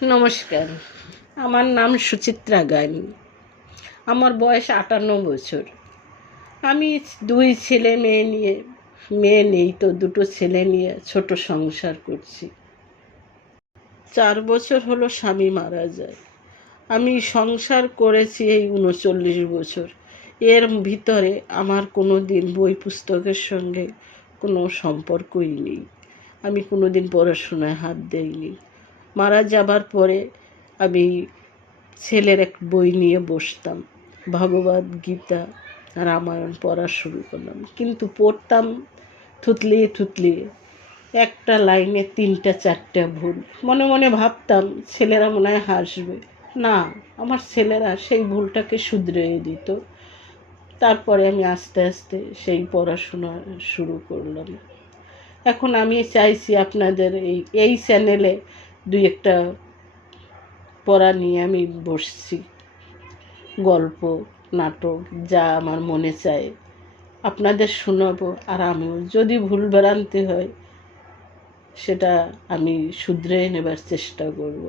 নমস্কার, আমার নাম সুচিত্রা গাইন। আমার বয়স 58 বছর। আমি 2 ছেলে মেয়ে নিয়ে, মেয়ে নেই তো 2টো ছেলে নিয়ে ছোট সংসার করছি। 4 বছর হলো স্বামী মারা যায়। আমি সংসার করেছি এই 39 বছর। এর ভিতরে আমার কোনো দিন বই পুস্তকের সঙ্গে কোনো সম্পর্কই নেই। আমি কোনো দিন পড়াশোনায় হাত দেইনি। মারা যাবার পরে আমি ছেলের এক বই নিয়ে বসতাম, ভগবদ গীতা রামায়ণ পড়া শুরু করলাম, কিন্তু পড়তাম থুতলিয়ে থুতলিয়ে, একটা লাইনে 3টা 4টা ভুল। মনে মনে ভাবতাম ছেলেরা মনে হয় হাসবে। না, আমার ছেলেরা সেই ভুলটাকে শুধরে দিত। তারপরে আমি আস্তে আস্তে সেই পড়াশোনা শুরু করলাম। এখন আমি চাইছি আপনাদের এই চ্যানেলে 2-একটা পড়া নিয়ে আমি বসছি, গল্প, নাটক, যা আমার মনে চায় আপনাদের শোনাবো। আর আমিও যদি ভুল ভ্রান্তি হয় সেটা আমি শুধরে নেবার চেষ্টা করব।